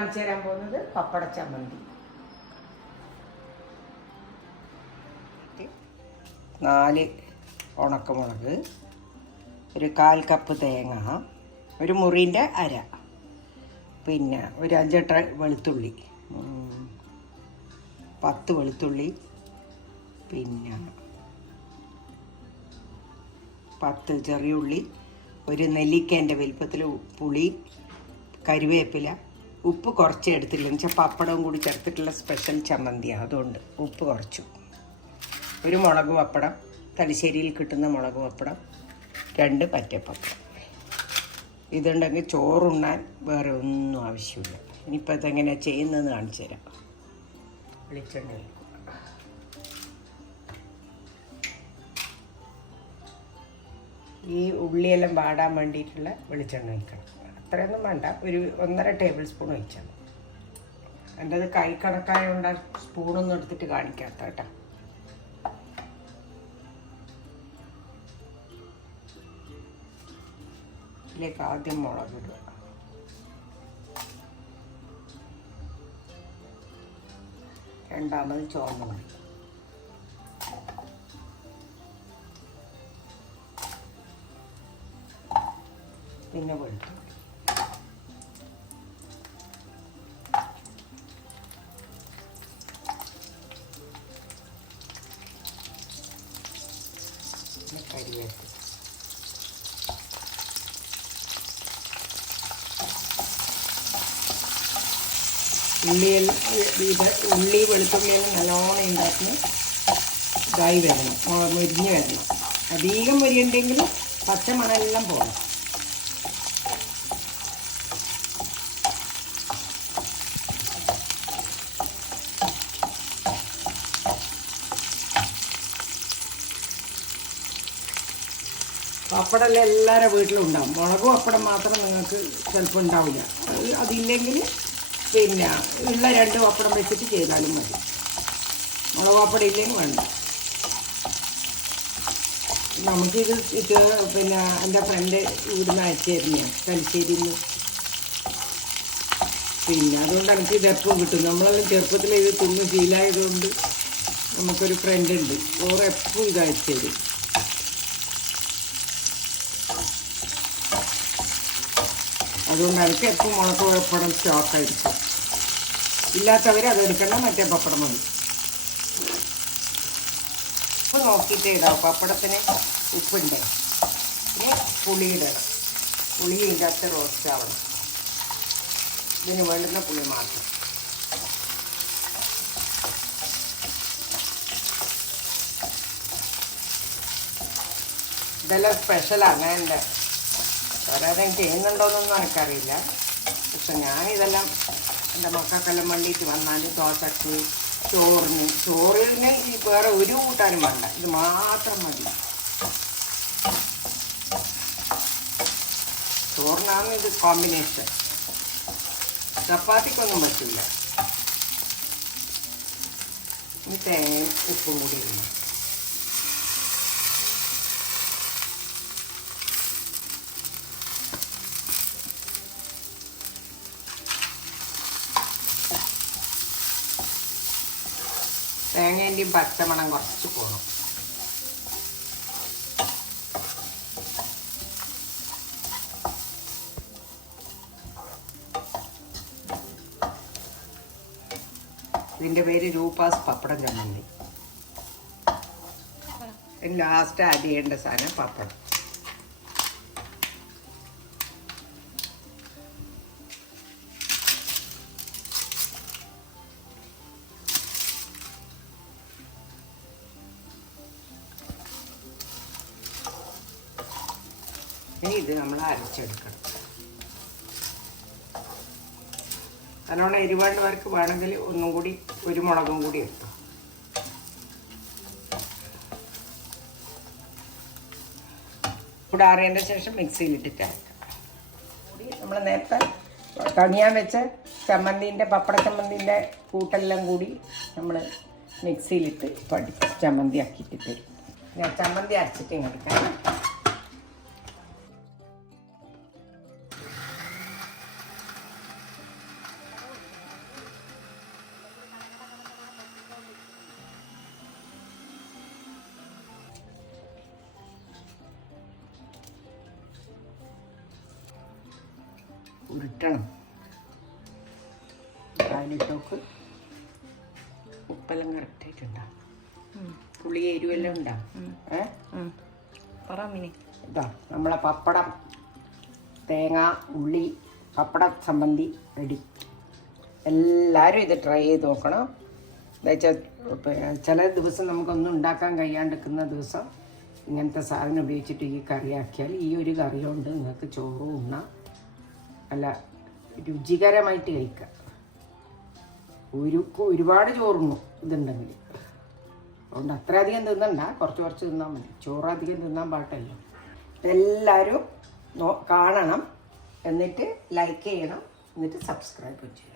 കാണിച്ചു തരാൻ പോകുന്നത് പപ്പട ചമ്മന്തി. 4 ഉണക്കമുളക്, ഒരു 1/4 കപ്പ് തേങ്ങ, ഒരു മുറിൻ്റെ അര, പിന്നെ ഒരു 5-8 വെളുത്തുള്ളി, 10 വെളുത്തുള്ളി, പിന്നെ 10 ചെറിയ ഉള്ളി, ഒരു നെല്ലിക്കേൻ്റെ വലിപ്പത്തിൽ പുളി, കരിവേപ്പില, ഉപ്പ് കുറച്ച് എടുത്തില്ല എന്ന് വെച്ചാൽ പപ്പടവും കൂടി ചേർത്തിട്ടുള്ള സ്പെഷ്യൽ ചമ്മന്തിയാണ്, അതുകൊണ്ട് ഉപ്പ് കുറച്ചു. ഒരു മുളക് പപ്പടം, തലശ്ശേരിയിൽ കിട്ടുന്ന മുളക് പപ്പടം, 2 പച്ചപ്പപ്പടം. ഇതുണ്ടെങ്കിൽ ചോറുണ്ണാൻ വേറെ ഒന്നും ആവശ്യമില്ല. ഇനിയിപ്പോൾ ഇതെങ്ങനെയാണ് ചെയ്യുന്നതെന്ന് കാണിച്ചു തരാം. വെളിച്ചെണ്ണ ഒഴിക്കുക. ഈ ഉള്ളിയെല്ലാം വാടാൻ വേണ്ടിയിട്ടുള്ള വെളിച്ചെണ്ണ ഒഴിക്കണം. അത്രയൊന്നും വേണ്ട, ഒരു 1.5 ടേബിൾ സ്പൂൺ ഒഴിച്ചാൽ. എൻ്റെ അത് കൈ കണക്കായതുകൊണ്ട് സ്പൂണൊന്നും എടുത്തിട്ട് കാണിക്കാത്ത കേട്ടോ. ഇതിലേക്ക് ആദ്യം മുളക് ഇടുക. രണ്ടാമത് ചുവന്ന മണി, പിന്നെ വെളുത്തുള്ളി, പിന്നെ കരിവേപ്പില. ഉള്ളി വെളുത്തുള്ളിയെല്ലാം നല്ലോണം ഉണ്ടാക്കി ഇതായി വരണം, മുരിഞ്ഞ് വരണം. അധികം മുരിയുണ്ടെങ്കിലും പച്ചമണമെല്ലാം പോകണം. പപ്പടമെല്ലാം എല്ലാവരുടെ വീട്ടിലും ഉണ്ടാവും. മുളക് പപ്പടം മാത്രം നിങ്ങൾക്ക് ചിലപ്പോൾ ഉണ്ടാവില്ല. അതില്ലെങ്കിൽ പിന്നെ ഉള്ള 2 പപ്പടം വെച്ചിട്ട് ചെയ്താലും മതി. മുളക് പപ്പടം ഇല്ലെങ്കിൽ വേണ്ട. നമുക്കിത് പിന്നെ എൻ്റെ ഫ്രണ്ട് ഇവിടുന്ന് അയച്ചു തരുന്നതാണ്, തലശ്ശേരിയിൽ നിന്ന്. പിന്നെ അതുകൊണ്ട് എനിക്ക് ഇതെപ്പം കിട്ടും. നമ്മളെല്ലാം ചെറുപ്പത്തിൽ ഇത് തിന്ന് ശീലമായതുകൊണ്ട് നമുക്കൊരു ഫ്രണ്ട് ഉണ്ട്, ഓരെപ്പം ഇത് അയച്ചു തരും. അതുകൊണ്ട് എനിക്ക് എപ്പോൾ മുളക് പപ്പടം സ്റ്റോക്കായിരിക്കും. ഇല്ലാത്തവർ അതെടുക്കണ്ട, മറ്റേ പപ്പടം മതി. ഉപ്പ് നോക്കിയിട്ട് ഇടാം. പപ്പടത്തിന് ഉപ്പുണ്ട്. പിന്നെ പുളിയിടണം. പുളി ഇതിൻ്റെ അകത്ത് റോസ്റ്റ് ആവണം. ഇതിന് വേണ്ടുന്ന പുളി മാത്രം. ഇതെല്ലാം സ്പെഷ്യലാണ്. എൻ്റെ വേറെ ചെയ്യുന്നുണ്ടോയെന്നൊന്നും എനിക്കറിയില്ല. പക്ഷെ ഞാനിതെല്ലാം എൻ്റെ മക്കൾക്കെല്ലാം വേണ്ടിയിട്ട് വന്നാൽ ദോശക്ക്, ചോറിന് ഈ വേറെ ഒരു കൂട്ടാനും വേണ്ട, ഇത് മാത്രം മതി. ചോറിനാണ് ഇത് കോമ്പിനേഷൻ. ചപ്പാത്തിക്കൊന്നും പറ്റില്ല. ഈ തേങ്ങയും ഉപ്പും കൂടി ഇടുന്നു. തേങ്ങേൻ്റെയും പച്ചമണം കുറച്ച് പോകണം. ഇതിൻ്റെ പേര് രൂപാസ് പപ്പടം ചമ്മന്തി. ലാസ്റ്റ് ആഡ് ചെയ്യേണ്ട സാധനം പപ്പടം. ഇനി ഇത് നമ്മൾ അരച്ചെടുക്കണം. നല്ലോണം എരിവേണ്ടവർക്ക് വേണമെങ്കിൽ ഒന്നും കൂടി ഒരു മുളകും കൂടി എടുത്തു. ചൂടാറിയതിൻ്റെ ശേഷം മിക്സിയിലിട്ടിട്ട് അരക്കാം. കൂടി നമ്മൾ നേരത്തെ തണിയാൻ വെച്ച ചമ്മന്തിൻ്റെ പപ്പട ചമ്മന്തിൻ്റെ കൂട്ടെല്ലാം കൂടി നമ്മൾ മിക്സിയിലിട്ട് ചമ്മന്തി ആക്കിയിട്ട് തരും. ഞാൻ ചമ്മന്തി അരച്ചിട്ട് ഇങ്ങോട്ട് ഉരുട്ടണം. അതിലിട്ടോക്ക് ഉപ്പെല്ലാം കറക്റ്റായിട്ടുണ്ടോ? പുളി എരിവെല്ലാം ഉണ്ടോ? ഇതാ നമ്മളെ പപ്പടം, തേങ്ങ, ഉള്ളി, പപ്പട ചമ്മന്തി റെഡി. എല്ലാവരും ഇത് ട്രൈ ചെയ്ത് നോക്കണം. എന്താ വെച്ചാൽ ചില ദിവസം നമുക്കൊന്നും ഉണ്ടാക്കാൻ കഴിയാണ്ടിരിക്കുന്ന ദിവസം ഇങ്ങനത്തെ സാധനം ഉപയോഗിച്ചിട്ട് ഈ കറിയാക്കിയാൽ ഈ ഒരു കറി കൊണ്ട് നിങ്ങൾക്ക് ചോറും ഉണ്ണാം, നല്ല രുചികരമായിട്ട് കഴിക്കാം. ഒരുപാട് ചോറുണ്ണു ഇതുണ്ടെങ്കിൽ. അതുകൊണ്ട് അത്രയധികം തിന്നണ്ട, കുറച്ച് തിന്നാൽ മതി. ചോറധികം തിന്നാൻ പാടില്ല. എല്ലാവരും കാണണം, എന്നിട്ട് ലൈക്ക് ചെയ്യണം, എന്നിട്ട് സബ്സ്ക്രൈബ് ചെയ്യണം.